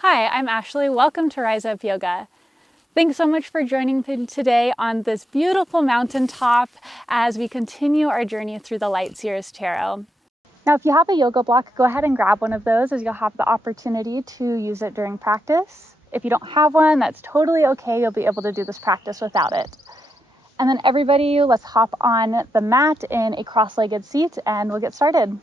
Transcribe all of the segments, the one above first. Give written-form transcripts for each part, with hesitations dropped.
Hi, I'm Ashley. Welcome to Rise Up Yoga. Thanks so much for joining me today on this beautiful mountaintop as we continue our journey through the Light Seers Tarot. Now, if you have a yoga block, go ahead and grab one of those as you'll have the opportunity to use it during practice. If you don't have one, that's totally okay. You'll be able to do this practice without it. And then everybody, let's hop on the mat in a cross-legged seat and we'll get started.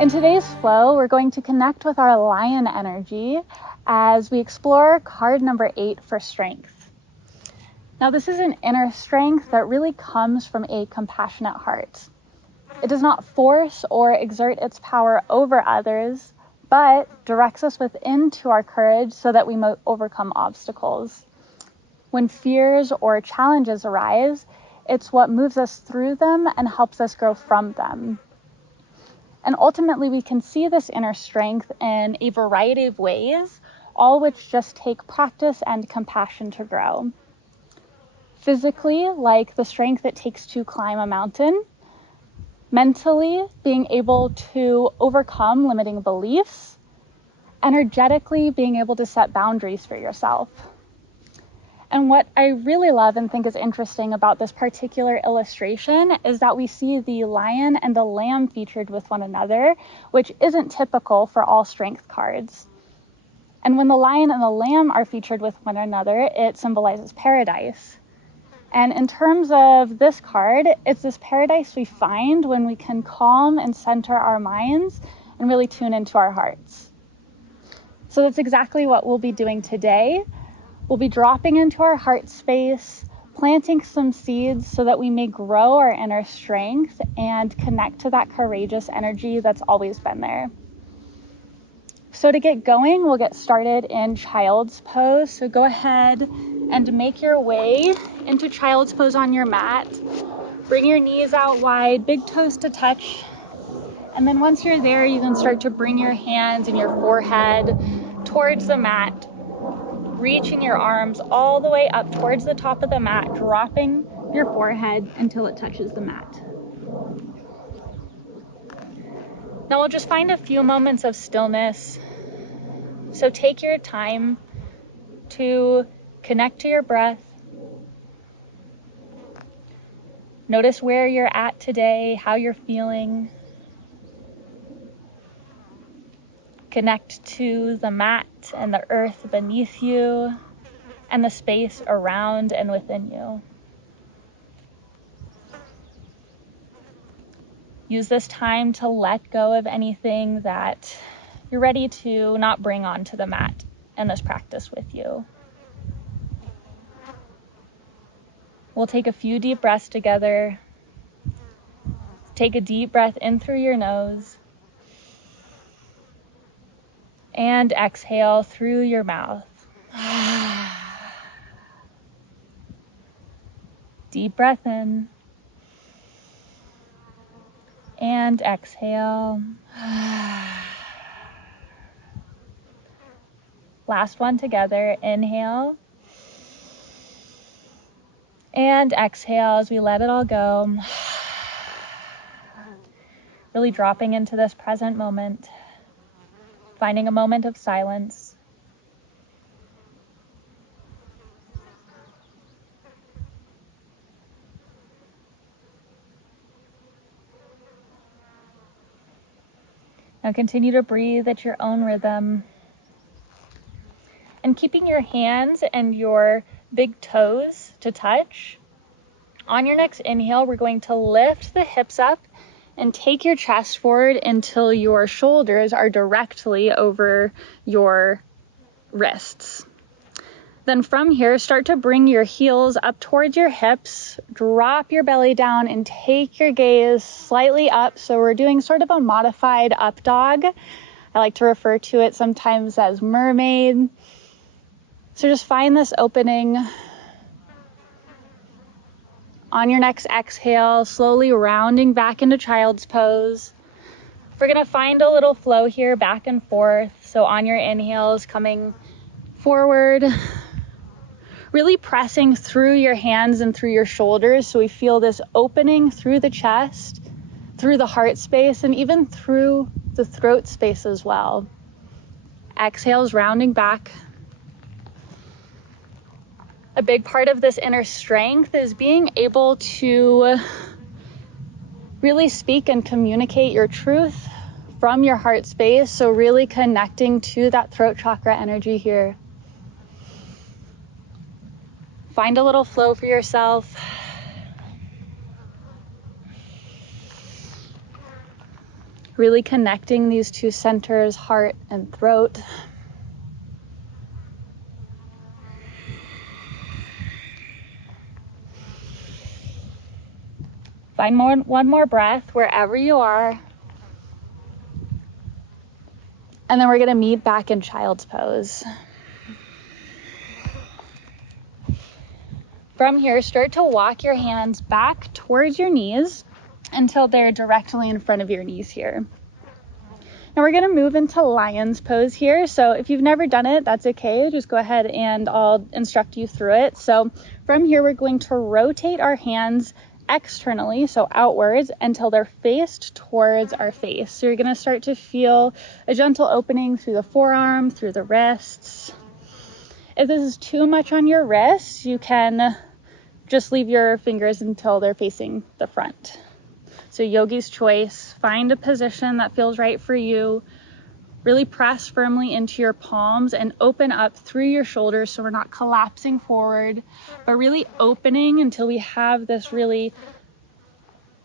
In today's flow, we're going to connect with our lion energy as we explore card number 8 for strength. Now, this is an inner strength that really comes from a compassionate heart. It does not force or exert its power over others, but directs us within to our courage so that we may overcome obstacles. When fears or challenges arise, it's what moves us through them and helps us grow from them. And ultimately, we can see this inner strength in a variety of ways, all which just take practice and compassion to grow. Physically, like the strength it takes to climb a mountain. Mentally, being able to overcome limiting beliefs. Energetically, being able to set boundaries for yourself. And what I really love and think is interesting about this particular illustration is that we see the lion and the lamb featured with one another, which isn't typical for all strength cards. And when the lion and the lamb are featured with one another, it symbolizes paradise. And in terms of this card, it's this paradise we find when we can calm and center our minds and really tune into our hearts. So that's exactly what we'll be doing today. We'll be dropping into our heart space, planting some seeds so that we may grow our inner strength and connect to that courageous energy that's always been there. So to get going, we'll get started in child's pose. So go ahead and make your way into child's pose on your mat. Bring your knees out wide, big toes to touch. And then once you're there, you can start to bring your hands and your forehead towards the mat, reaching your arms all the way up towards the top of the mat, dropping your forehead until it touches the mat. Now we'll just find a few moments of stillness. So take your time to connect to your breath. Notice where you're at today, how you're feeling. Connect to the mat and the earth beneath you and the space around and within you. Use this time to let go of anything that you're ready to not bring onto the mat in this practice with you. We'll take a few deep breaths together. Take a deep breath in through your nose and exhale through your mouth. Deep breath in and exhale. Last one together. Inhale and exhale as we let it all go. Really dropping into this present moment, finding a moment of silence. Now continue to breathe at your own rhythm. And keeping your hands and your big toes to touch. On your next inhale, we're going to lift the hips up and take your chest forward until your shoulders are directly over your wrists. Then from here, start to bring your heels up towards your hips, drop your belly down and take your gaze slightly up. So we're doing sort of a modified up dog. I like to refer to it sometimes as mermaid. So just find this opening. On your next exhale, slowly rounding back into child's pose. We're gonna find a little flow here back and forth. So on your inhales, coming forward, really pressing through your hands and through your shoulders. So we feel this opening through the chest, through the heart space, and even through the throat space as well. Exhales, rounding back. A big part of this inner strength is being able to really speak and communicate your truth from your heart space. So really connecting to that throat chakra energy here. Find a little flow for yourself. Really connecting these two centers, heart and throat. Find one more breath wherever you are. And then we're gonna meet back in child's pose. From here, start to walk your hands back towards your knees until they're directly in front of your knees here. Now we're gonna move into lion's pose here. So if you've never done it, that's okay. Just go ahead and I'll instruct you through it. So from here, we're going to rotate our hands externally, so outwards, until they're faced towards our face. So you're gonna start to feel a gentle opening through the forearm, through the wrists. If this is too much on your wrists, you can just leave your fingers until they're facing the front. So yogi's choice, find a position that feels right for you. Really press firmly into your palms and open up through your shoulders so we're not collapsing forward, but really opening until we have this really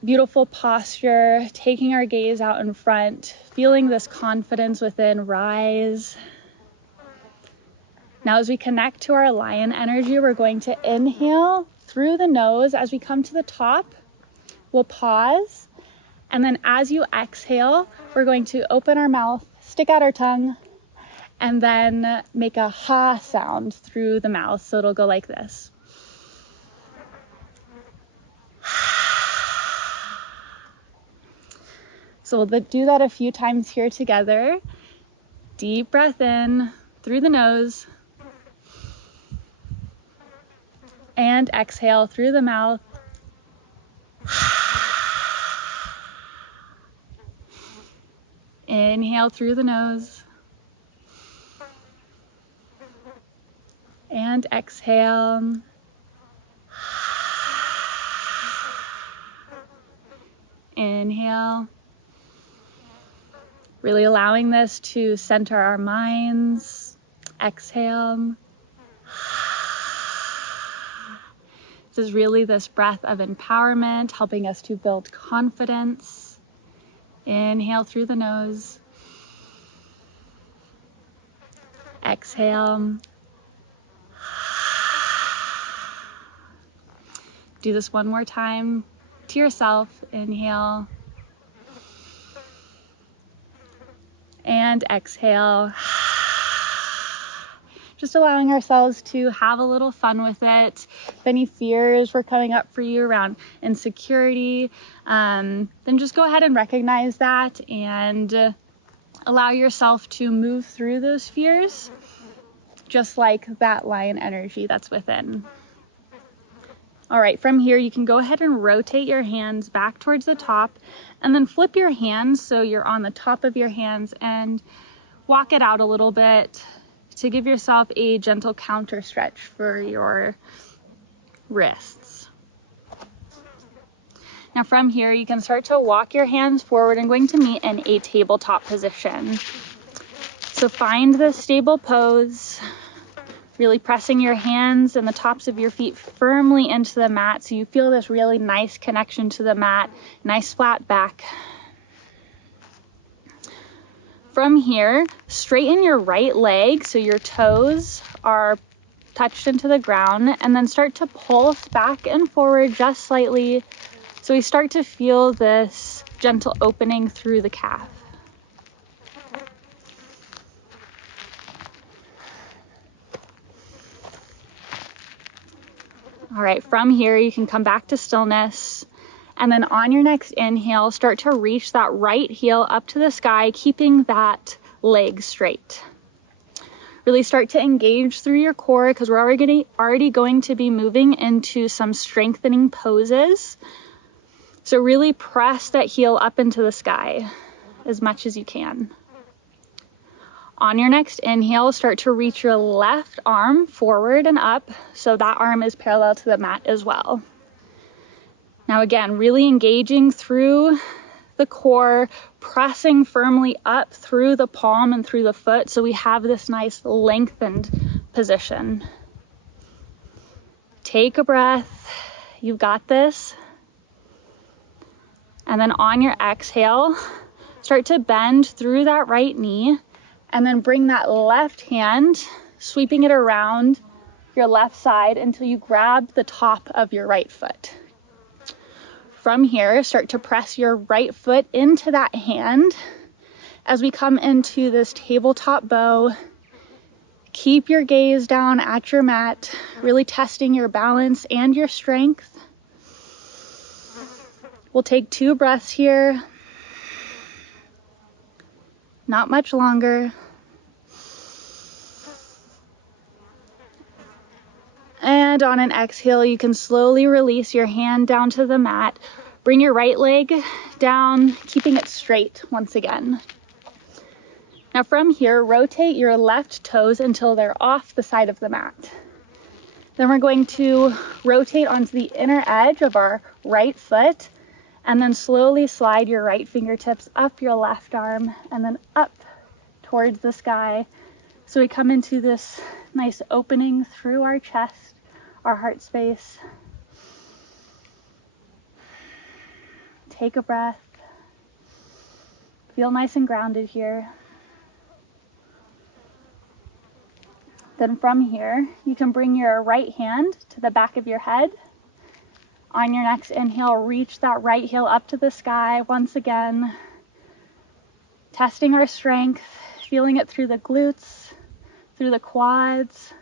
beautiful posture, taking our gaze out in front, feeling this confidence within rise. Now as we connect to our lion energy, we're going to inhale through the nose. As we come to the top, we'll pause. And then as you exhale, we're going to open our mouth, stick out our tongue, and then make a ha sound through the mouth. So it'll go like this. So we'll do that a few times here together. Deep breath in through the nose. And exhale through the mouth. Inhale through the nose. And exhale. Inhale. Really allowing this to center our minds. Exhale. This is really this breath of empowerment, helping us to build confidence. Inhale through the nose. Exhale. Do this one more time to yourself. Inhale. And exhale. Just allowing ourselves to have a little fun with it. If any fears were coming up for you around insecurity, then just go ahead and recognize that and allow yourself to move through those fears, just like that lion energy that's within. All right, from here, you can go ahead and rotate your hands back towards the top and then flip your hands so you're on the top of your hands and walk it out a little bit to give yourself a gentle counter stretch for your wrists. Now from here, you can start to walk your hands forward and going to meet in a tabletop position. So find the stable pose, really pressing your hands and the tops of your feet firmly into the mat so you feel this really nice connection to the mat, nice flat back. From here, straighten your right leg so your toes are touched into the ground, and then start to pulse back and forward just slightly. So we start to feel this gentle opening through the calf. All right, from here, you can come back to stillness. And then on your next inhale, start to reach that right heel up to the sky, keeping that leg straight. Really start to engage through your core because we're already going to be moving into some strengthening poses. So really press that heel up into the sky as much as you can. On your next inhale, start to reach your left arm forward and up so that arm is parallel to the mat as well. Now again, really engaging through the core, pressing firmly up through the palm and through the foot so we have this nice lengthened position. Take a breath. You've got this. And then on your exhale, start to bend through that right knee and then bring that left hand, sweeping it around your left side until you grab the top of your right foot. From here, start to press your right foot into that hand as we come into this tabletop bow. Keep your gaze down at your mat, really testing your balance and your strength. We'll take 2 breaths here. Not much longer. And on an exhale, you can slowly release your hand down to the mat. Bring your right leg down, keeping it straight once again. Now from here, rotate your left toes until they're off the side of the mat. Then we're going to rotate onto the inner edge of our right foot, and then slowly slide your right fingertips up your left arm and then up towards the sky. So we come into this nice opening through our chest, our heart space. Take a breath. Feel nice and grounded here. Then from here, you can bring your right hand to the back of your head. On your next inhale, reach that right heel up to the sky once again. Testing our strength, feeling it through the glutes, through the quads.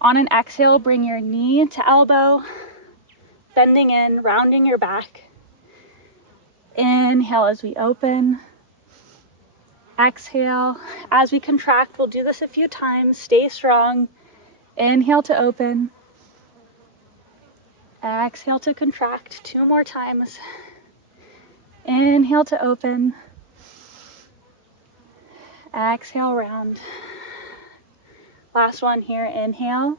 On an exhale, bring your knee to elbow, bending in, rounding your back. Inhale as we open. Exhale. As we contract, we'll do this a few times. Stay strong. Inhale to open. Exhale to contract 2 more times. Inhale to open. Exhale, round. Last one here. Inhale.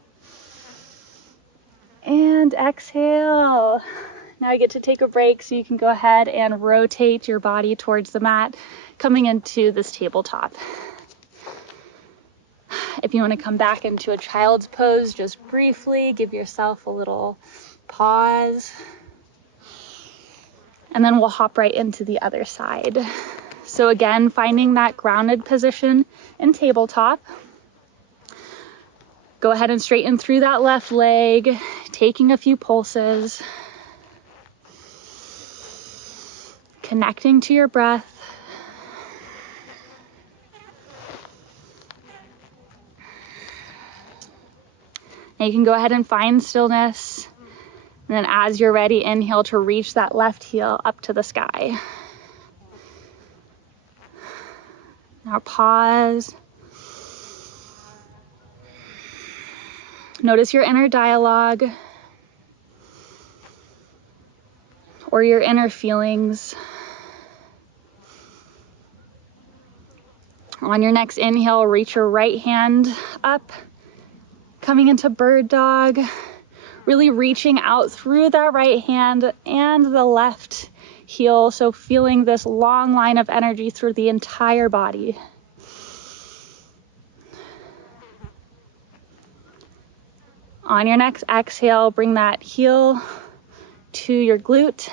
And exhale. Now you get to take a break, so you can go ahead and rotate your body towards the mat, coming into this tabletop. If you want to come back into a child's pose, just briefly give yourself a little pause. And then we'll hop right into the other side. So again, finding that grounded position in tabletop. Go ahead and straighten through that left leg, taking a few pulses. Connecting to your breath. Now you can go ahead and find stillness. And then as you're ready, inhale to reach that left heel up to the sky. Now pause. Notice your inner dialogue or your inner feelings. On your next inhale, reach your right hand up, coming into bird dog, really reaching out through that right hand and the left heel, so feeling this long line of energy through the entire body. On your next exhale, bring that heel to your glute,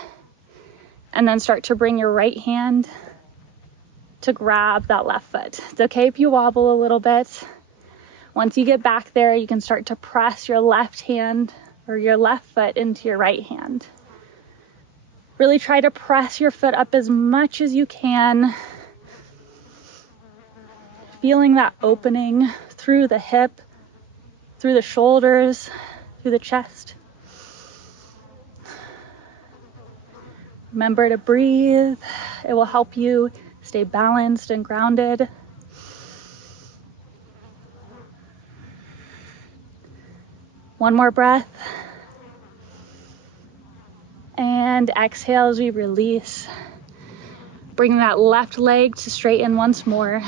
and then start to bring your right hand to grab that left foot. It's okay if you wobble a little bit. Once you get back there, you can start to press your left hand or your left foot into your right hand. Really try to press your foot up as much as you can, feeling that opening through the hip, through the shoulders, through the chest. Remember to breathe. It will help you stay balanced and grounded. One more breath. And exhale as we release. Bring that left leg to straighten once more.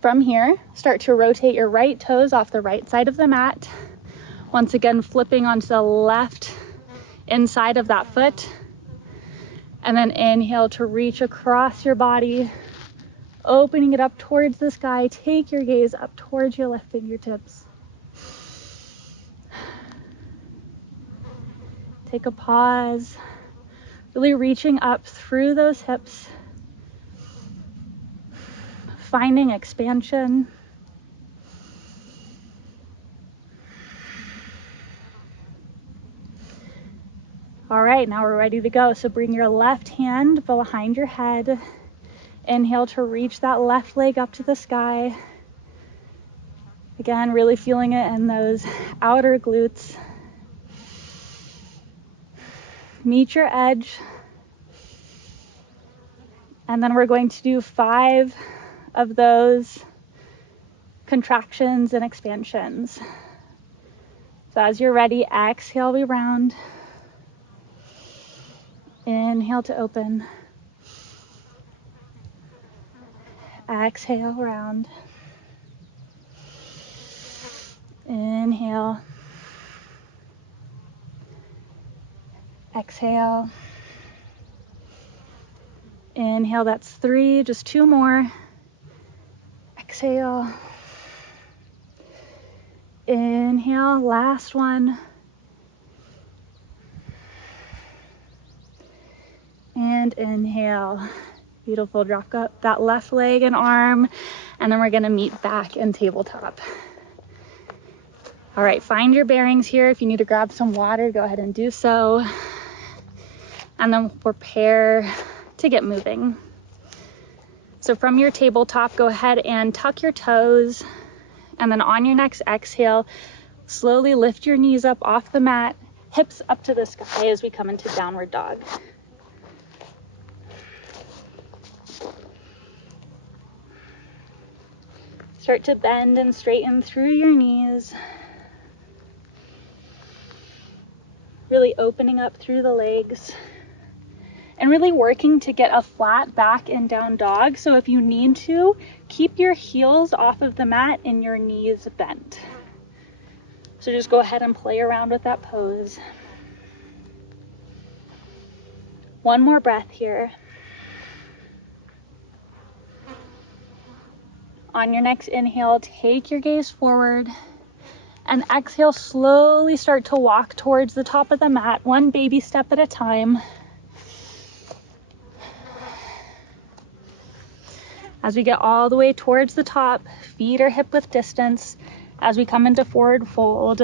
From here, start to rotate your right toes off the right side of the mat. Once again, flipping onto the left inside of that foot. And then inhale to reach across your body, opening it up towards the sky. Take your gaze up towards your left fingertips. Take a pause, really reaching up through those hips, finding expansion. All right, now we're ready to go. So bring your left hand behind your head. Inhale to reach that left leg up to the sky. Again, really feeling it in those outer glutes. Meet your edge. And then we're going to do 5 of those contractions and expansions. So as you're ready, exhale, we round. Inhale to open. Exhale, round. Inhale. Exhale. Inhale, that's 3, just 2 more. Exhale. Inhale, last one. And inhale. Beautiful. Drop up that left leg and arm, and then we're going to meet back in tabletop. All right, find your bearings here. If you need to grab some water, go ahead and do so. And then prepare to get moving. So from your tabletop, go ahead and tuck your toes. And then on your next exhale, slowly lift your knees up off the mat, hips up to the sky as we come into downward dog. Start to bend and straighten through your knees. Really opening up through the legs. And really working to get a flat back and down dog. So if you need to, keep your heels off of the mat and your knees bent. So just go ahead and play around with that pose. One more breath here. On your next inhale, take your gaze forward. And exhale, slowly start to walk towards the top of the mat, one baby step at a time. As we get all the way towards the top, feet are hip width distance. As we come into forward fold,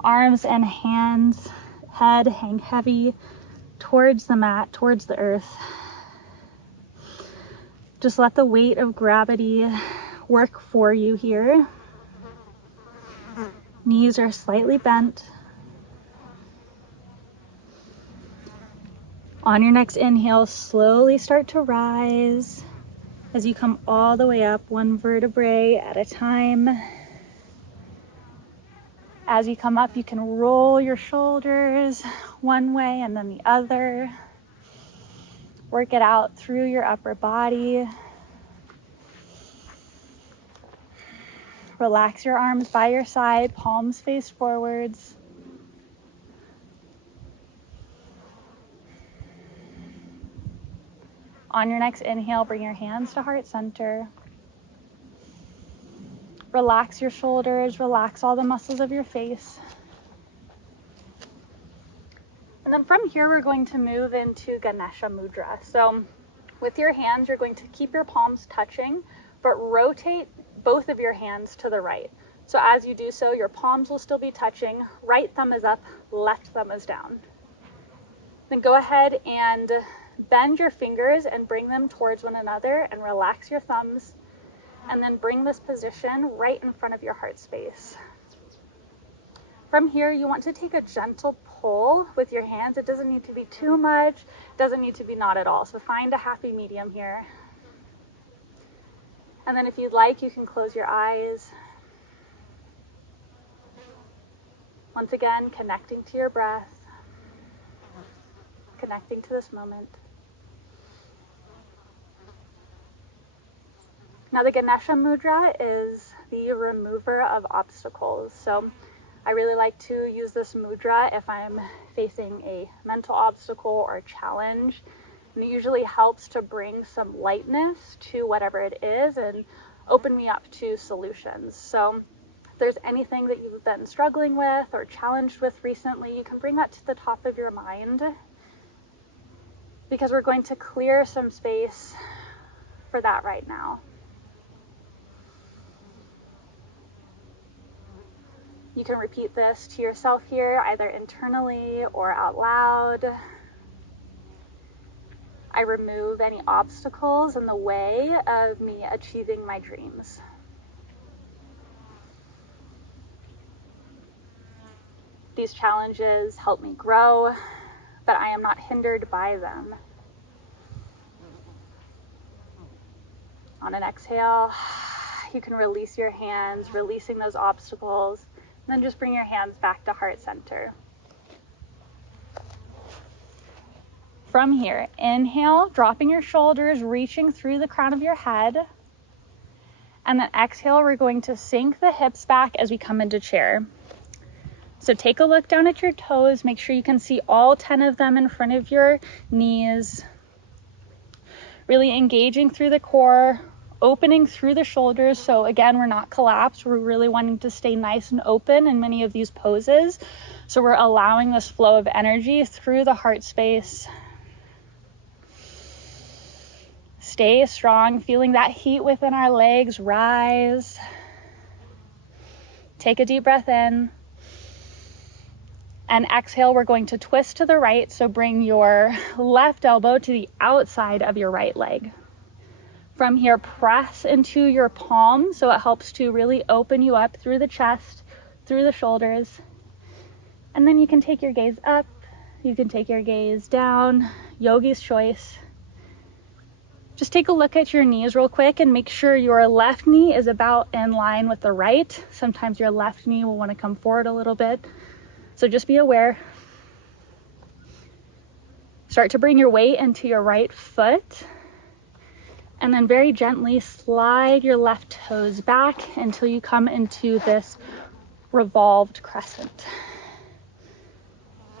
arms and hands, head hang heavy towards the mat, towards the earth. Just let the weight of gravity work for you here. Knees are slightly bent. On your next inhale, slowly start to rise as you come all the way up, one vertebrae at a time. As you come up, you can roll your shoulders one way and then the other. Work it out through your upper body. Relax your arms by your side, palms face forwards. On your next inhale, bring your hands to heart center. Relax your shoulders, relax all the muscles of your face. And then from here, we're going to move into Ganesha Mudra. So with your hands, you're going to keep your palms touching, but rotate both of your hands to the right. So as you do so, your palms will still be touching. Right thumb is up, left thumb is down. Then go ahead and bend your fingers and bring them towards one another and relax your thumbs. And then bring this position right in front of your heart space. From here, you want to take a gentle pull with your hands. It doesn't need to be too much, doesn't need to be not at all. So find a happy medium here. And then if you'd like, you can close your eyes. Once again, connecting to your breath, connecting to this moment. Now the Ganesha Mudra is the remover of obstacles. So I really like to use this mudra if I'm facing a mental obstacle or challenge. And it usually helps to bring some lightness to whatever it is and open me up to solutions. So if there's anything that you've been struggling with or challenged with recently, you can bring that to the top of your mind, because we're going to clear some space for that right now. You can repeat this to yourself here, either internally or out loud. I remove any obstacles in the way of me achieving my dreams. These challenges help me grow, but I am not hindered by them. On an exhale, you can release your hands, releasing those obstacles. Then just bring your hands back to heart center. From here, inhale, dropping your shoulders, reaching through the crown of your head. And then exhale, we're going to sink the hips back as we come into chair. So take a look down at your toes. Make sure you can see all 10 of them in front of your knees. Really engaging through the core, opening through the shoulders. So again, we're not collapsed. We're really wanting to stay nice and open in many of these poses. So we're allowing this flow of energy through the heart space. Stay strong, feeling that heat within our legs rise. Take a deep breath in. And exhale, we're going to twist to the right. So bring your left elbow to the outside of your right leg. From here, press into your palm, so it helps to really open you up through the chest, through the shoulders. And then you can take your gaze up, you can take your gaze down, yogi's choice. Just take a look at your knees real quick and make sure your left knee is about in line with the right. Sometimes your left knee will want to come forward a little bit. So just be aware. Start to bring your weight into your right foot. And then very gently slide your left toes back until you come into this revolved crescent.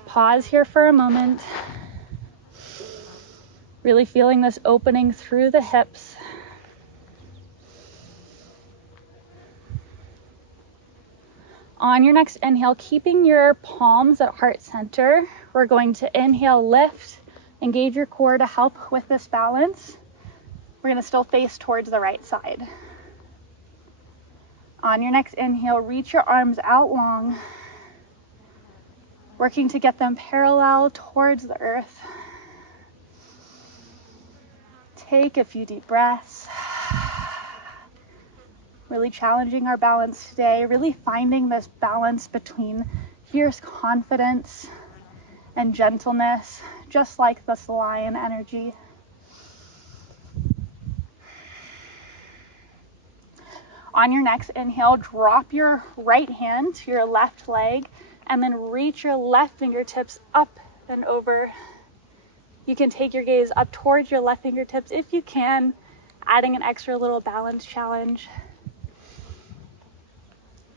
Pause here for a moment. Really feeling this opening through the hips. On your next inhale, keeping your palms at heart center, we're going to inhale, lift, engage your core to help with this balance. We're going to still face towards the right side. On your next inhale, reach your arms out long, working to get them parallel towards the earth. Take a few deep breaths. Really challenging our balance today, really finding this balance between fierce confidence and gentleness, just like this lion energy. On your next inhale, drop your right hand to your left leg and then reach your left fingertips up and over. You can take your gaze up towards your left fingertips if you can, adding an extra little balance challenge.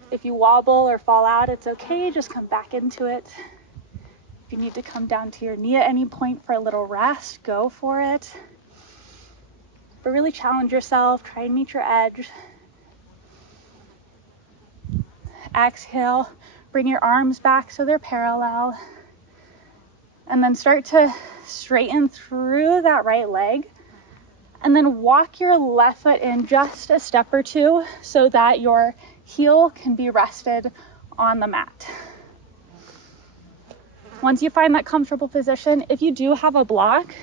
If you wobble or fall out, it's okay, just come back into it. If you need to come down to your knee at any point for a little rest, go for it. But really challenge yourself, try and meet your edge. Exhale, bring your arms back so they're parallel. And then start to straighten through that right leg. And then walk your left foot in just a step or two so that your heel can be rested on the mat. Once you find that comfortable position, if you do have a block,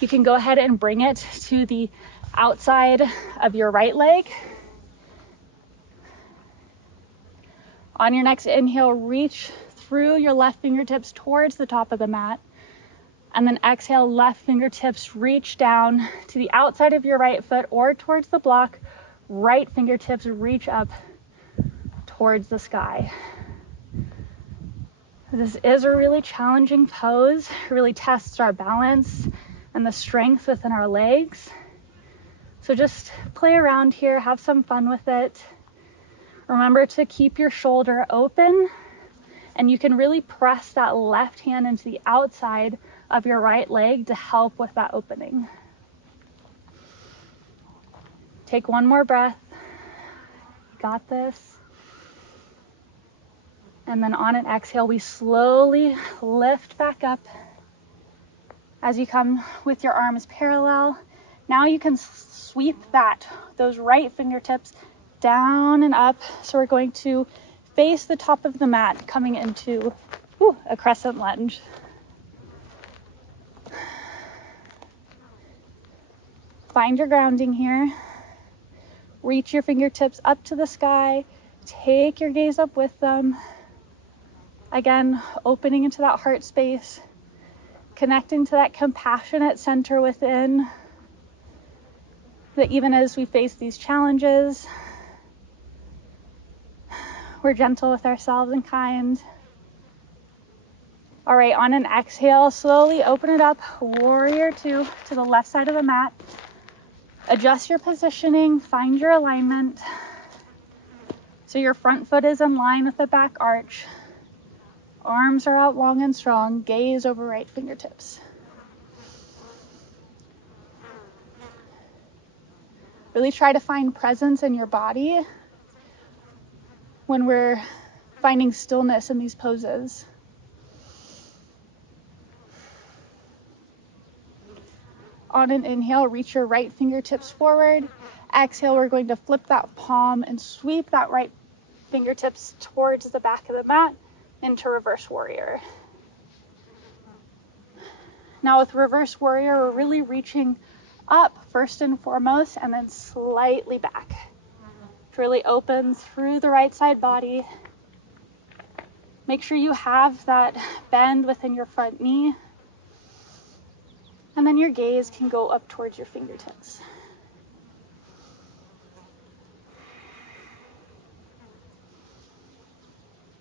you can go ahead and bring it to the outside of your right leg. On your next inhale, reach through your left fingertips towards the top of the mat. And then exhale, left fingertips reach down to the outside of your right foot or towards the block. Right fingertips reach up towards the sky. This is a really challenging pose. It really tests our balance and the strength within our legs. So just play around here, have some fun with it. Remember to keep your shoulder open, and you can really press that left hand into the outside of your right leg to help with that opening. Take one more breath. You got this. And then on an exhale, we slowly lift back up as you come with your arms parallel. Now you can sweep those right fingertips down and up. So we're going to face the top of the mat, coming into a crescent lunge. Find your grounding here. Reach your fingertips up to the sky. Take your gaze up with them. Again, opening into that heart space, connecting to that compassionate center within, that even as we face these challenges, we're gentle with ourselves and kind. All right, on an exhale, slowly open it up, warrior two to the left side of the mat. Adjust your positioning, find your alignment. So your front foot is in line with the back arch. Arms are out long and strong, gaze over right fingertips. Really try to find presence in your body when we're finding stillness in these poses. On an inhale, reach your right fingertips forward. Exhale, we're going to flip that palm and sweep that right fingertips towards the back of the mat into reverse warrior. Now with reverse warrior, we're really reaching up first and foremost, and then slightly back. To really open through the right side body. Make sure you have that bend within your front knee. And then your gaze can go up towards your fingertips.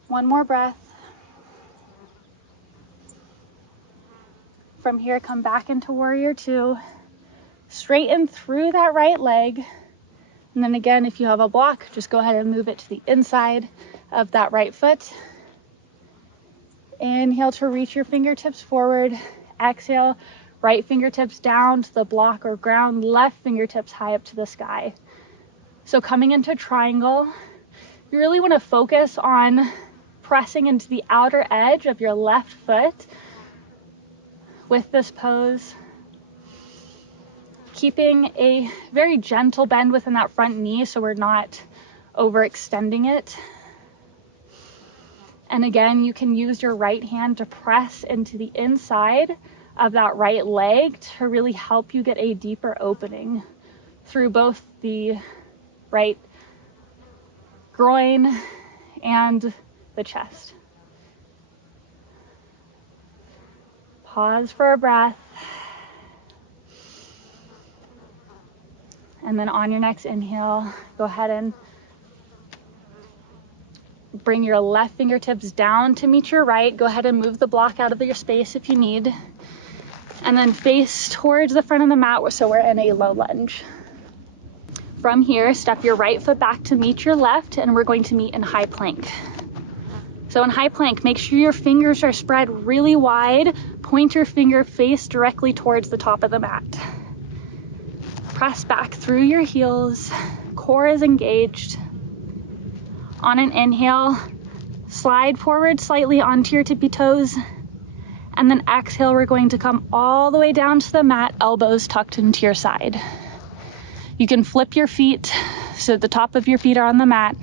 One more breath. From here, come back into warrior two. Straighten through that right leg. And then again, if you have a block, just go ahead and move it to the inside of that right foot. Inhale to reach your fingertips forward. Exhale, right fingertips down to the block or ground, left fingertips high up to the sky. So coming into triangle, you really want to focus on pressing into the outer edge of your left foot with this pose. Keeping a very gentle bend within that front knee so we're not overextending it. And again, you can use your right hand to press into the inside of that right leg to really help you get a deeper opening through both the right groin and the chest. Pause for a breath. And then on your next inhale, go ahead and bring your left fingertips down to meet your right. Go ahead and move the block out of your space if you need. And then face towards the front of the mat so we're in a low lunge. From here, step your right foot back to meet your left, and we're going to meet in high plank. So in high plank, make sure your fingers are spread really wide. Point your finger face directly towards the top of the mat. Press back through your heels. Core is engaged. On an inhale, slide forward slightly onto your tippy toes. And then exhale, we're going to come all the way down to the mat, elbows tucked into your side. You can flip your feet so the top of your feet are on the mat.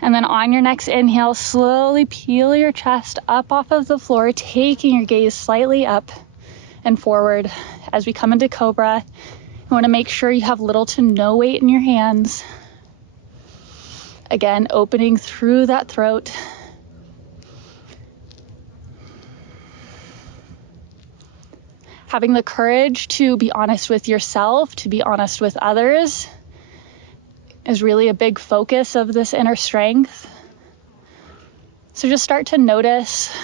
And then on your next inhale, slowly peel your chest up off of the floor, taking your gaze slightly up and forward. As we come into Cobra, you want to make sure you have little to no weight in your hands. Again, opening through that throat. Having the courage to be honest with yourself, to be honest with others, is really a big focus of this inner strength. So just start to notice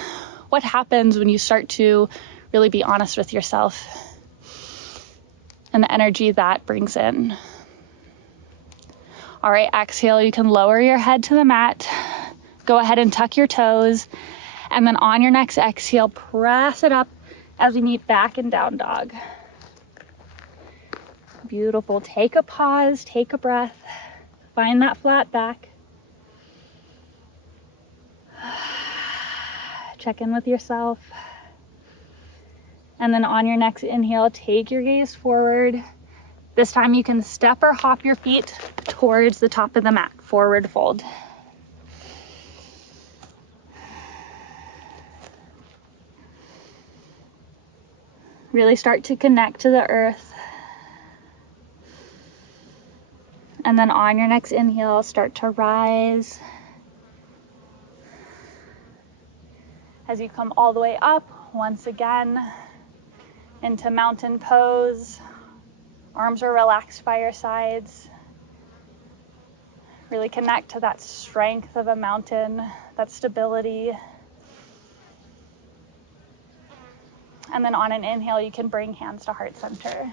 what happens when you start to really be honest with yourself and the energy that brings in. All right, exhale, you can lower your head to the mat. Go ahead and tuck your toes. And then on your next exhale, press it up as we meet back in down dog. Beautiful. Take a pause, take a breath. Find that flat back. Check in with yourself. And then on your next inhale, take your gaze forward. This time you can step or hop your feet towards the top of the mat, forward fold. Really start to connect to the earth. And then on your next inhale, start to rise. As you come all the way up, once again, into mountain pose. Arms are relaxed by your sides. Really connect to that strength of a mountain, that stability. And then on an inhale, you can bring hands to heart center.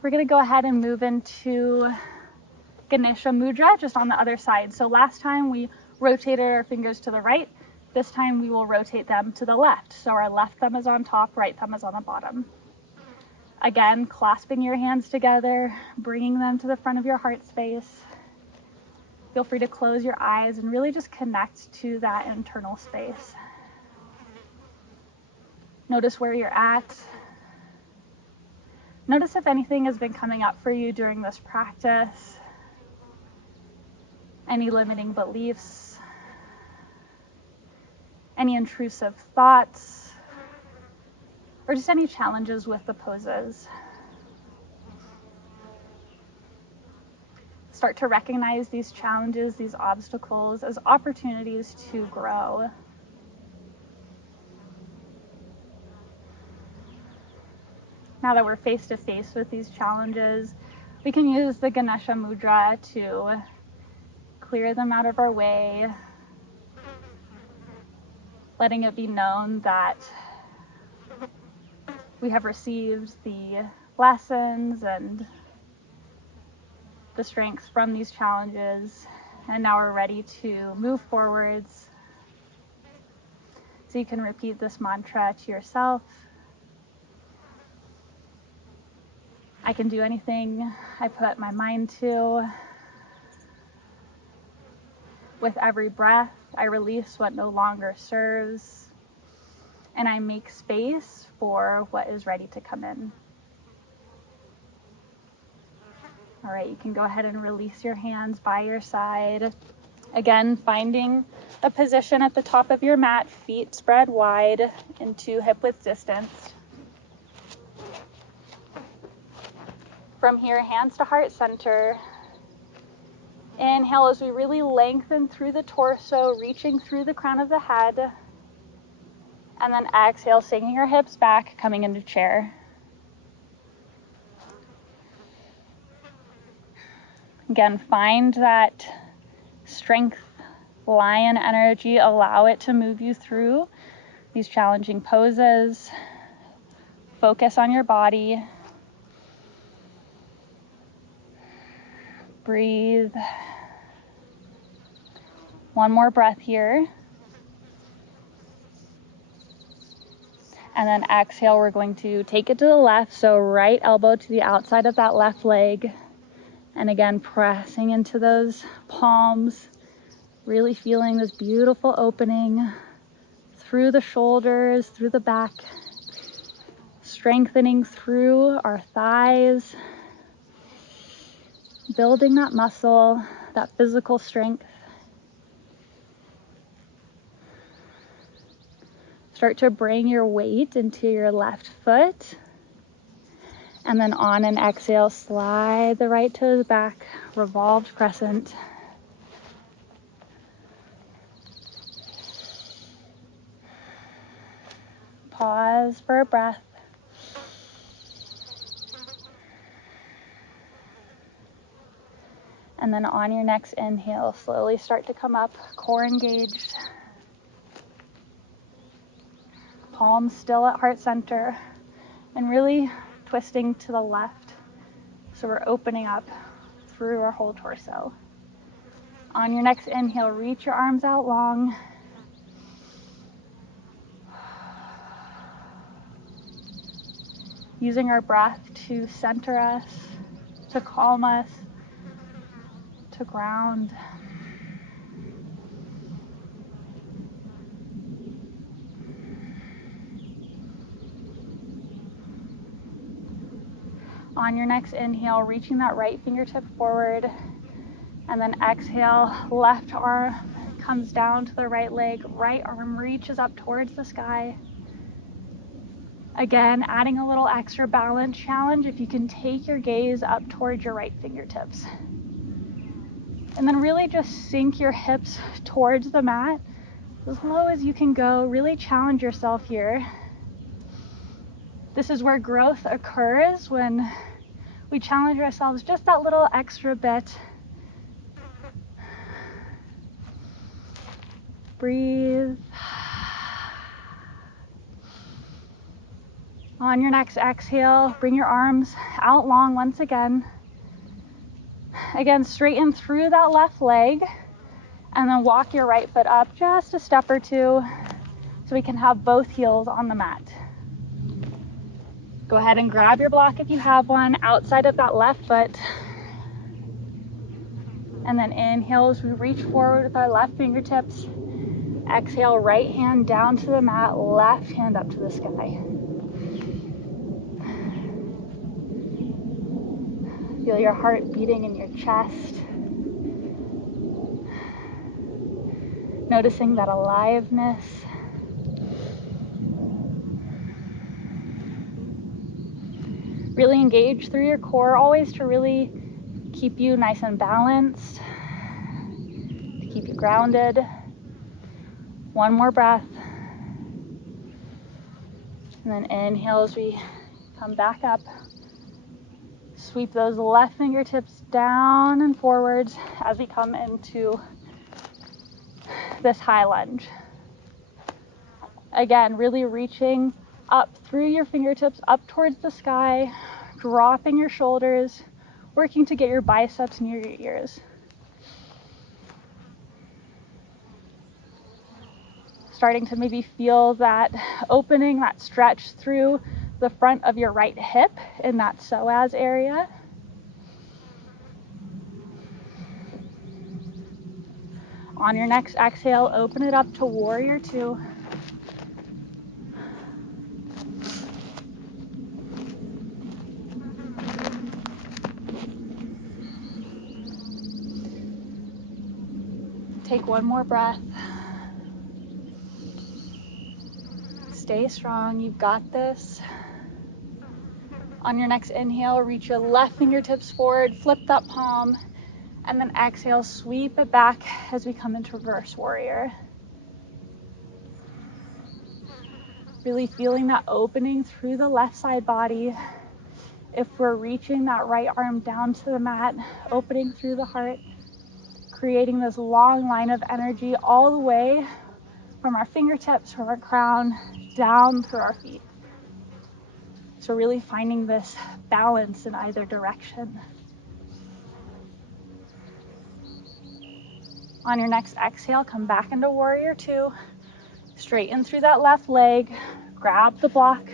We're going to go ahead and move into Ganesha Mudra, just on the other side. So last time we rotated our fingers to the right. This time we will rotate them to the left. So our left thumb is on top, right thumb is on the bottom. Again, clasping your hands together, bringing them to the front of your heart space. Feel free to close your eyes and really just connect to that internal space. Notice where you're at. Notice if anything has been coming up for you during this practice. Any limiting beliefs, any intrusive thoughts, or just any challenges with the poses. Start to recognize these challenges, these obstacles, as opportunities to grow. Now that we're face to face with these challenges, we can use the Ganesha Mudra to clear them out of our way, letting it be known that we have received the lessons and the strengths from these challenges, and now we're ready to move forwards. So you can repeat this mantra to yourself. I can do anything I put my mind to. With every breath, I release what no longer serves, and I make space for what is ready to come in. All right, you can go ahead and release your hands by your side. Again, finding a position at the top of your mat, feet spread wide into hip width distance. From here, hands to heart center. Inhale as we really lengthen through the torso, reaching through the crown of the head. And then exhale, sinking your hips back, coming into chair. Again, find that strength, lion energy, allow it to move you through these challenging poses. Focus on your body. Breathe. One more breath here. And then exhale, we're going to take it to the left. So right elbow to the outside of that left leg. And again, pressing into those palms, really feeling this beautiful opening through the shoulders, through the back, strengthening through our thighs, building that muscle, that physical strength. Start to bring your weight into your left foot. And then on an exhale, slide the right toes back, revolved crescent. Pause for a breath. And then on your next inhale, slowly start to come up, core engaged. Palms still at heart center, and really twisting to the left. So we're opening up through our whole torso. On your next inhale, reach your arms out long. Using our breath to center us, to calm us, to ground. On your next inhale, reaching that right fingertip forward, and then exhale, left arm comes down to the right leg, right arm reaches up towards the sky. Again, adding a little extra balance challenge if you can take your gaze up towards your right fingertips. And then really just sink your hips towards the mat as low as you can go. Really challenge yourself here. This is where growth occurs, when we challenge ourselves just that little extra bit. Breathe. On your next exhale, bring your arms out long once again. Again, straighten through that left leg, and then walk your right foot up just a step or two so we can have both heels on the mat. Go ahead and grab your block if you have one outside of that left foot. And then inhale as we reach forward with our left fingertips. Exhale, right hand down to the mat, left hand up to the sky. Feel your heart beating in your chest. Noticing that aliveness. Really engage through your core, always to really keep you nice and balanced, to keep you grounded. One more breath. And then inhale as we come back up. Sweep those left fingertips down and forwards as we come into this high lunge. Again, really reaching up through your fingertips, up towards the sky, dropping your shoulders, working to get your biceps near your ears. Starting to maybe feel that opening, that stretch through the front of your right hip in that psoas area. On your next exhale, open it up to warrior two. Take one more breath. Stay strong, you've got this. On your next inhale, reach your left fingertips forward, flip that palm, and then exhale, sweep it back as we come into reverse warrior. Really feeling that opening through the left side body. If we're reaching that right arm down to the mat, opening through the heart, creating this long line of energy all the way from our fingertips, from our crown, down through our feet. So really finding this balance in either direction. On your next exhale, come back into warrior two. Straighten through that left leg. Grab the block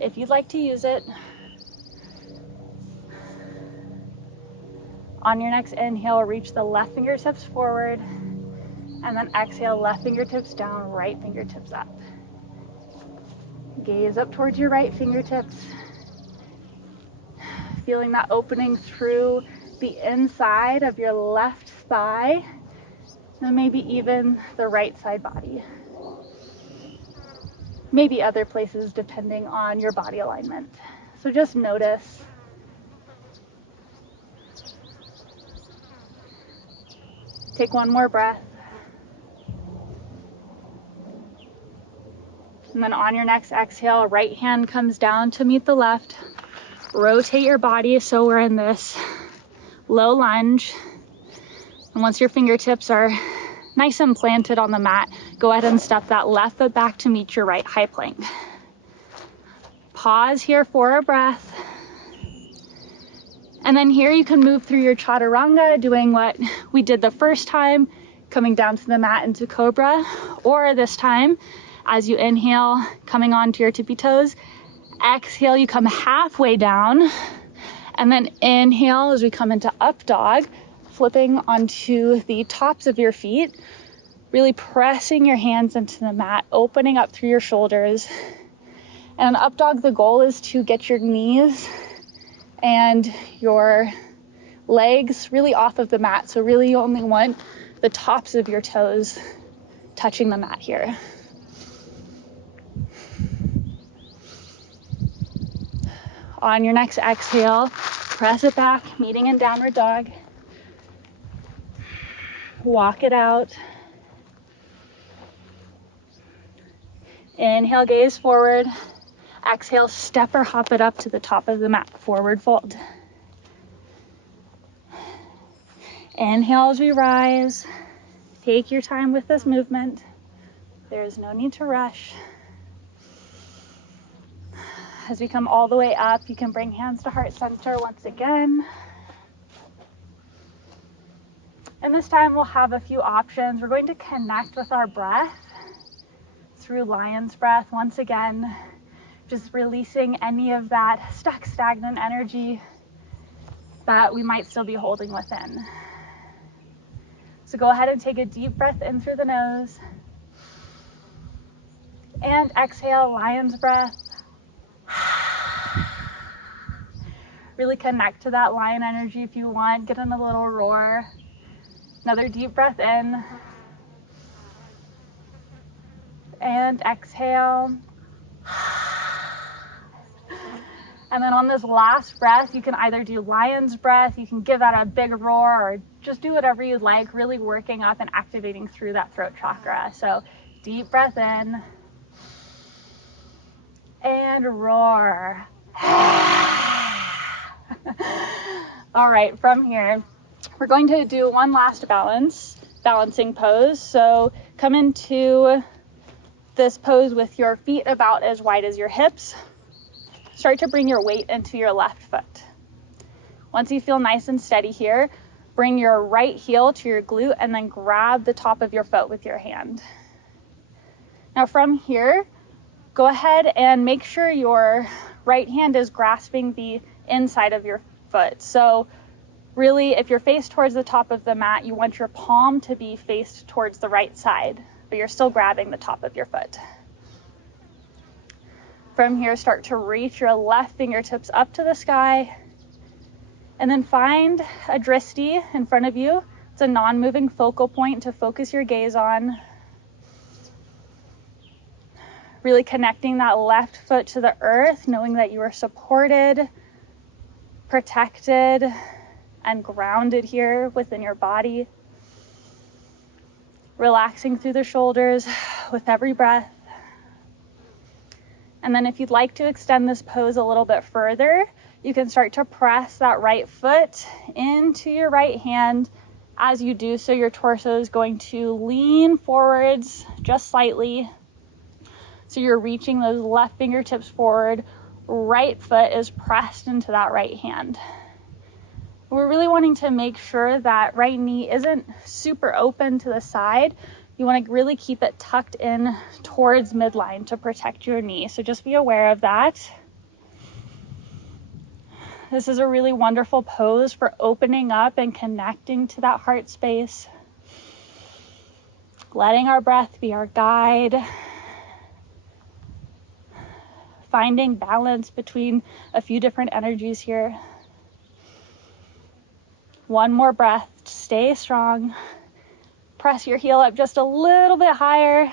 if you'd like to use it. On your next inhale, reach the left fingertips forward. And then exhale, left fingertips down, right fingertips up. Gaze up towards your right fingertips. Feeling that opening through the inside of your left thigh, and maybe even the right side body. Maybe other places depending on your body alignment. So just notice. Take one more breath. And then on your next exhale, right hand comes down to meet the left. Rotate your body so we're in this low lunge. And once your fingertips are nice and planted on the mat, go ahead and step that left foot back to meet your right high plank. Pause here for a breath. And then here you can move through your chaturanga, doing what we did the first time, coming down to the mat into cobra, or this time, as you inhale, coming onto your tippy toes. Exhale, you come halfway down, and then inhale as we come into up dog, flipping onto the tops of your feet, really pressing your hands into the mat, opening up through your shoulders. And in up dog, the goal is to get your knees and your legs really off of the mat. So really you only want the tops of your toes touching the mat here. On your next exhale, press it back, meeting in downward dog. Walk it out. Inhale, gaze forward. Exhale, step or hop it up to the top of the mat, forward fold. Inhale as we rise. Take your time with this movement. There is no need to rush. As we come all the way up, you can bring hands to heart center once again. And this time we'll have a few options. We're going to connect with our breath through lion's breath once again, just releasing any of that stuck, stagnant energy that we might still be holding within. So go ahead and take a deep breath in through the nose. And exhale, lion's breath. Really connect to that lion energy if you want. Get in a little roar. Another deep breath in. And exhale. And then on this last breath, you can either do lion's breath, you can give that a big roar, or just do whatever you'd like, really working up and activating through that throat chakra. So deep breath in. And roar. All right, from here, we're going to do one last balancing pose. So come into this pose with your feet about as wide as your hips. Start to bring your weight into your left foot. Once you feel nice and steady here, bring your right heel to your glute and then grab the top of your foot with your hand. Now from here, go ahead and make sure your right hand is grasping the inside of your foot. So really, if you're faced towards the top of the mat, you want your palm to be faced towards the right side, but you're still grabbing the top of your foot. From here, start to reach your left fingertips up to the sky, and then find a drishti in front of you. It's a non-moving focal point to focus your gaze on. Really connecting that left foot to the earth, knowing that you are supported, protected, and grounded here within your body. Relaxing through the shoulders with every breath. And then if you'd like to extend this pose a little bit further, you can start to press that right foot into your right hand. As you do so, your torso is going to lean forwards just slightly. So you're reaching those left fingertips forward. Right foot is pressed into that right hand. We're really wanting to make sure that right knee isn't super open to the side. You want to really keep it tucked in towards midline to protect your knee. So just be aware of that. This is a really wonderful pose for opening up and connecting to that heart space. letting our breath be our guide, finding balance between a few different energies here. One more breath, stay strong. Press your heel up just a little bit higher,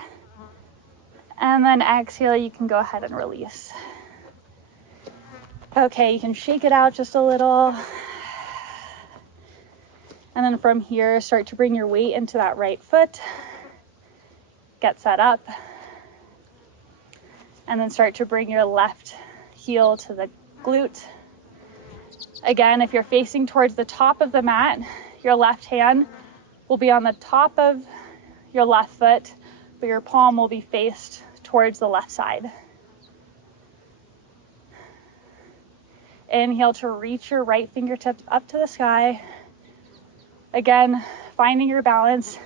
and then exhale, you can go ahead and release. Okay, you can shake it out just a little. And then from here, start to bring your weight into that right foot. Get set up. And then start to bring your left heel to the glute. Again, if you're facing towards the top of the mat, your left hand will be on the top of your left foot, but your palm will be faced towards the left side. Inhale to reach your right fingertips up to the sky. Again, finding your balance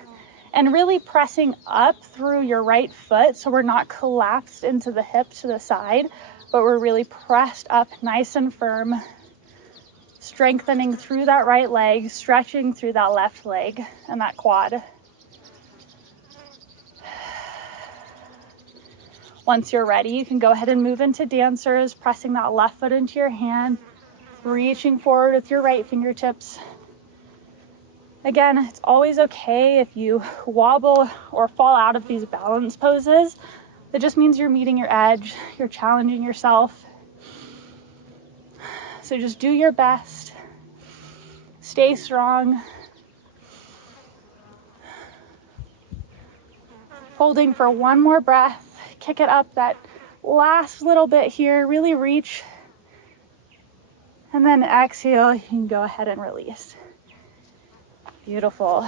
and really pressing up through your right foot so we're not collapsed into the hip to the side, but we're really pressed up nice and firm, strengthening through that right leg, stretching through that left leg and that quad. Once you're ready, you can go ahead and move into dancers, pressing that left foot into your hand, reaching forward with your right fingertips. Again, it's always okay if you wobble or fall out of these balance poses. That just means you're meeting your edge, you're challenging yourself. So just do your best, stay strong. Holding for one more breath. Kick it up that last little bit here, really reach, and then exhale, you can go ahead and release. Beautiful.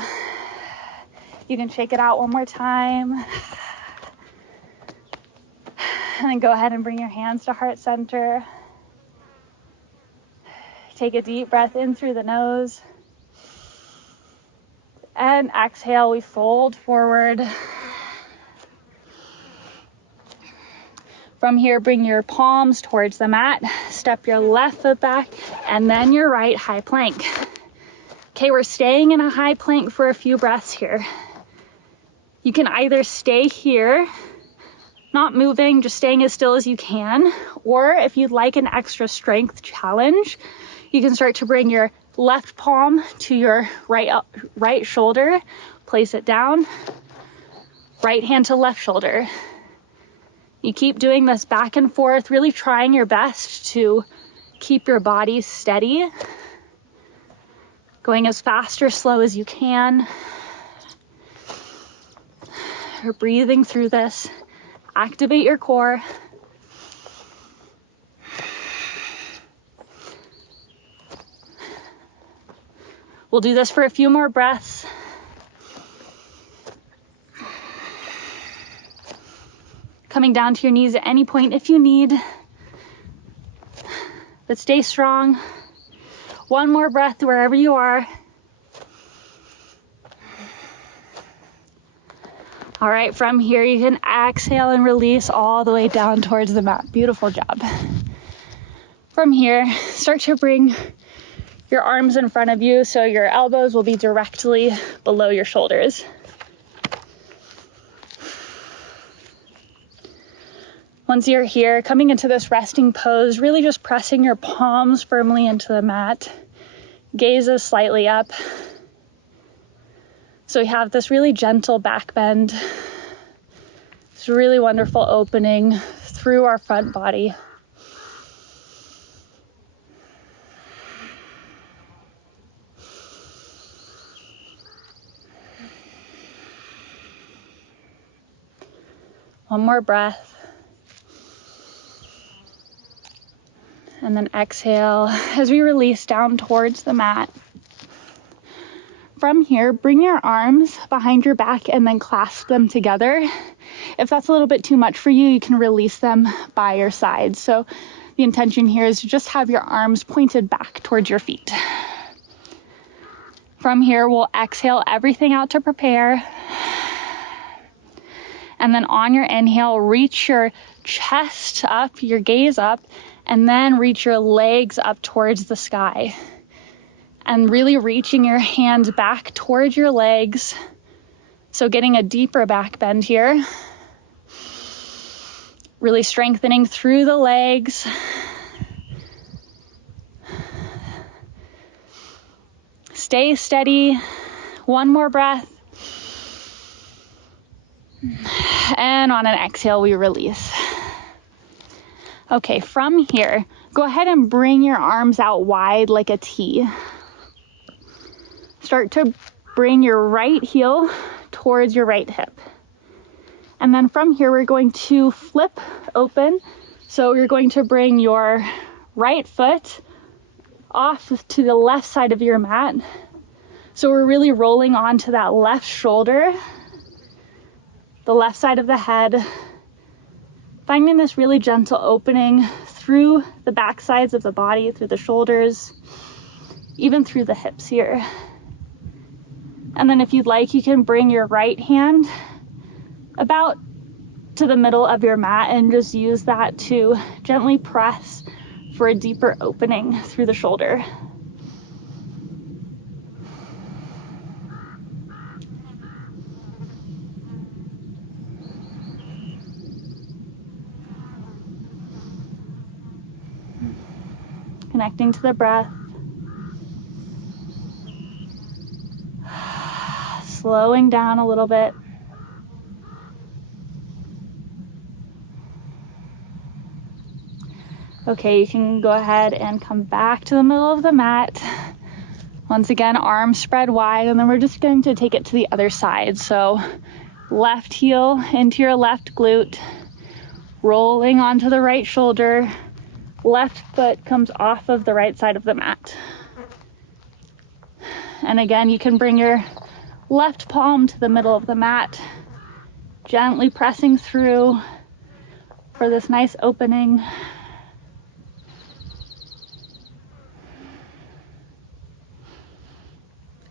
You can shake it out one more time, and then go ahead and bring your hands to heart center. Take a deep breath in through the nose, and exhale, we fold forward. From here, bring your palms towards the mat, step your left foot back, and then your right high plank. Okay, we're staying in a high plank for a few breaths here. You can either stay here, not moving, just staying as still as you can, or if you'd like an extra strength challenge, you can start to bring your left palm to your right shoulder, place it down, right hand to left shoulder. You keep doing this back and forth, really trying your best to keep your body steady, going as fast or slow as you can. You're breathing through this. Activate your core. We'll do this for a few more breaths. Coming down to your knees at any point if you need. But stay strong. One more breath wherever you are. All right, from here you can exhale and release all the way down towards the mat. Beautiful job. From here, start to bring your arms in front of you so your elbows will be directly below your shoulders. Once you're here, coming into this resting pose, really just pressing your palms firmly into the mat, gazes slightly up. So we have this really gentle back bend. It's a really wonderful opening through our front body. One more breath. And then exhale as we release down towards the mat. From here, bring your arms behind your back and then clasp them together. If that's a little bit too much for you, you can release them by your side. So the intention here is to just have your arms pointed back towards your feet. From here, we'll exhale everything out to prepare. And then on your inhale, reach your chest up, your gaze up, and then reach your legs up towards the sky. And really reaching your hands back towards your legs, So getting a deeper back bend here. Really strengthening through the legs. Stay steady. One more breath. And on an exhale, we release. Okay, from here, go ahead and bring your arms out wide like a T. Start to bring your right heel towards your right hip. And then from here, we're going to flip open. So you're going to bring your right foot off to the left side of your mat. So we're really rolling onto that left shoulder, the left side of the head, finding this really gentle opening through the back sides of the body, through the shoulders, even through the hips here. And then if you'd like, you can bring your right hand about to the middle of your mat and just use that to gently press for a deeper opening through the shoulder. Connecting to the breath. Slowing down a little bit. Okay, you can go ahead and come back to the middle of the mat. Once again, arms spread wide, and then we're just going to take it to the other side. So left heel into your left glute, rolling onto the right shoulder. Left foot comes off of the right side of the mat. And again, you can bring your left palm to the middle of the mat, gently pressing through for this nice opening.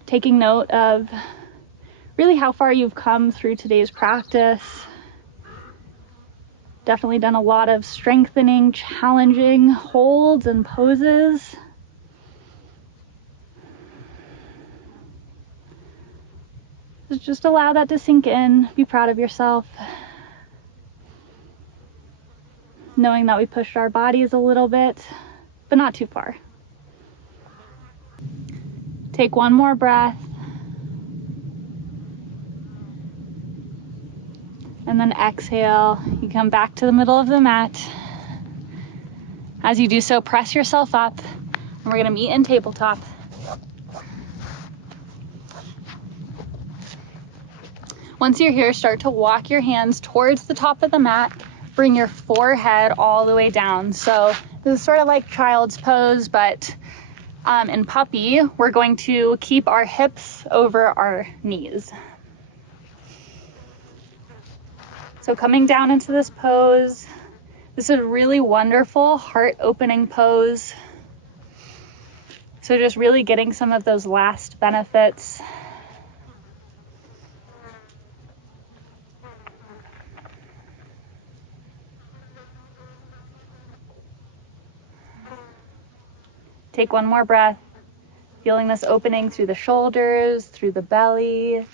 Taking note of really how far you've come through today's practice. Definitely done a lot of strengthening, challenging holds and poses. Just allow that to sink in. Be proud of yourself. Knowing that we pushed our bodies a little bit, but not too far. Take one more breath. And then exhale. You come back to the middle of the mat. As you do so, press yourself up. And we're going to meet in tabletop. Once you're here, start to walk your hands towards the top of the mat. Bring your forehead all the way down. So this is sort of like child's pose, but in puppy, we're going to keep our hips over our knees. So coming down into this pose, this is a really wonderful heart-opening pose. So just really getting some of those last benefits. Take one more breath, feeling this opening through the shoulders, through the belly.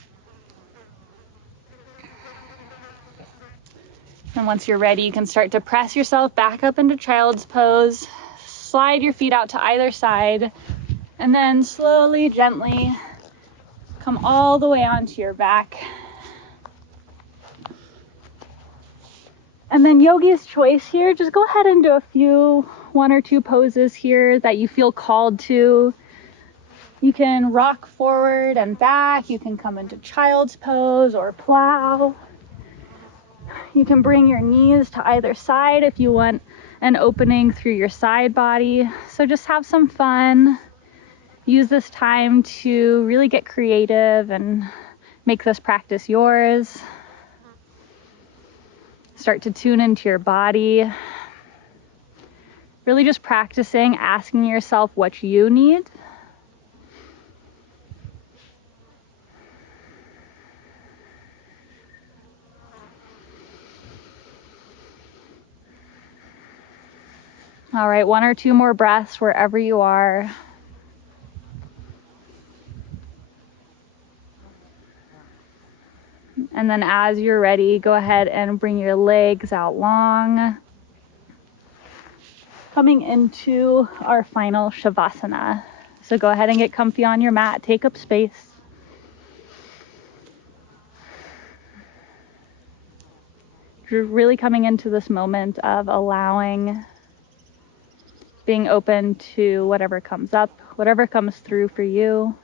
And once you're ready, you can start to press yourself back up into child's pose. Slide your feet out to either side, and then slowly, gently come all the way onto your back. And then yogi's choice here, just go ahead and do one or two poses here that you feel called to. You can rock forward and back. You can come into child's pose or plow. You can bring your knees to either side if you want an opening through your side body. So just have some fun. Use this time to really get creative and make this practice yours. Start to tune into your body. Really just practicing, asking yourself what you need. All right, one or two more breaths wherever you are. And then as you're ready, go ahead and bring your legs out long. Coming into our final Shavasana. So go ahead and get comfy on your mat, take up space. You're really coming into this moment of allowing, being open to whatever comes up, whatever comes through for you.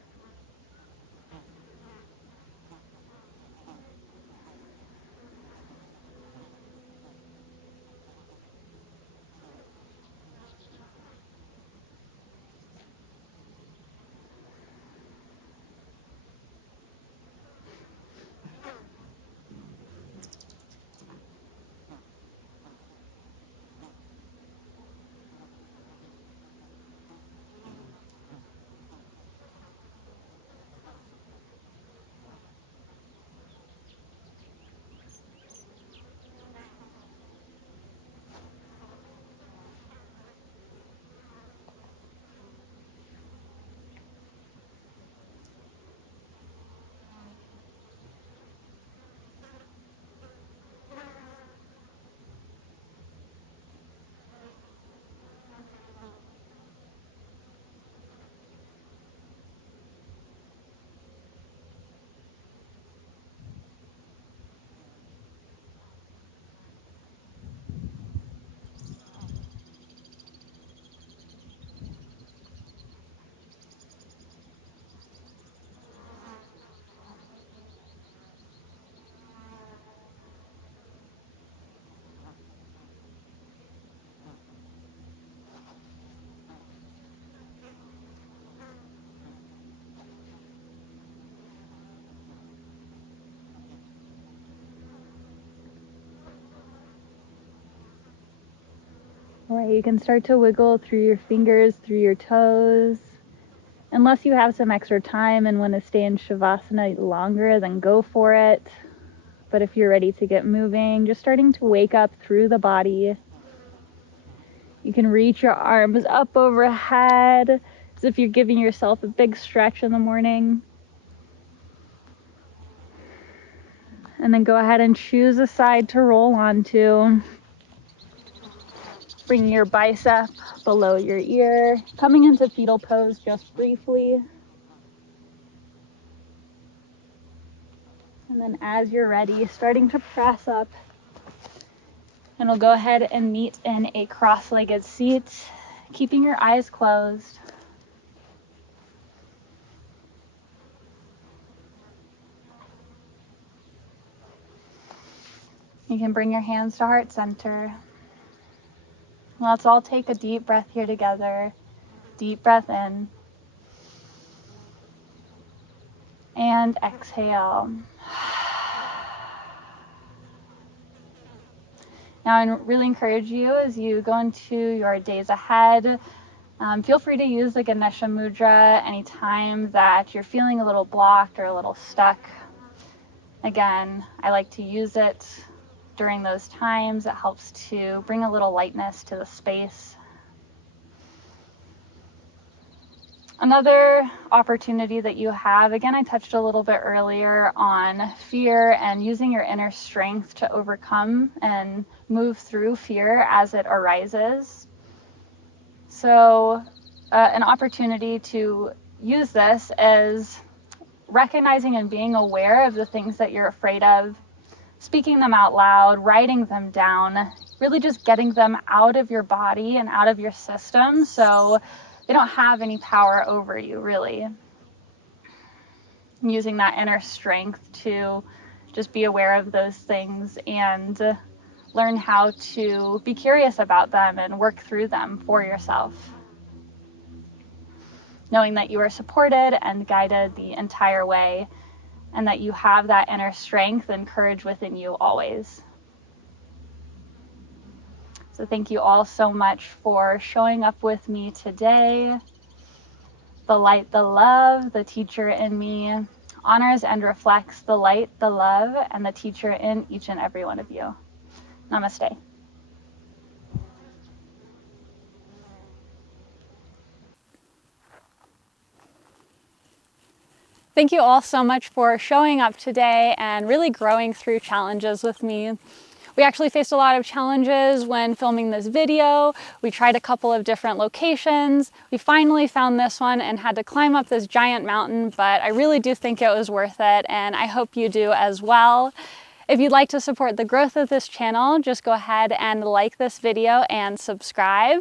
All right, you can start to wiggle through your fingers, through your toes. Unless you have some extra time and want to stay in Shavasana longer, then go for it. But if you're ready to get moving, just starting to wake up through the body. You can reach your arms up overhead as if you're giving yourself a big stretch in the morning. And then go ahead and choose a side to roll onto. Bring your bicep below your ear, coming into fetal pose just briefly. And then as you're ready, starting to press up. And we'll go ahead and meet in a cross-legged seat, keeping your eyes closed. You can bring your hands to heart center. Let's all take a deep breath here together. Deep breath in. And exhale. Now, I really encourage you as you go into your days ahead, feel free to use the Ganesha Mudra anytime that you're feeling a little blocked or a little stuck. Again, I like to use it during those times. It helps to bring a little lightness to the space. Another opportunity that you have, again, I touched a little bit earlier on fear and using your inner strength to overcome and move through fear as it arises. So an opportunity to use this is recognizing and being aware of the things that you're afraid of, speaking them out loud, writing them down, really just getting them out of your body and out of your system so they don't have any power over you, really. Using that inner strength to just be aware of those things and learn how to be curious about them and work through them for yourself. Knowing that you are supported and guided the entire way and that you have that inner strength and courage within you always. So thank you all so much for showing up with me today. The light, the love, the teacher in me honors and reflects the light, the love, and the teacher in each and every one of you. Namaste. Thank you all so much for showing up today and really growing through challenges with me. We actually faced a lot of challenges when filming this video. We tried a couple of different locations. We finally found this one and had to climb up this giant mountain, but I really do think it was worth it, and I hope you do as well. If you'd like to support the growth of this channel, just go ahead and like this video and subscribe.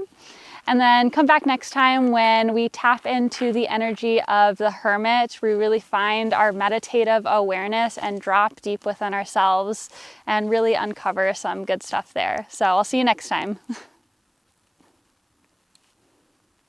And then come back next time when we tap into the energy of the hermit. We really find our meditative awareness and drop deep within ourselves and really uncover some good stuff there. So I'll see you next time.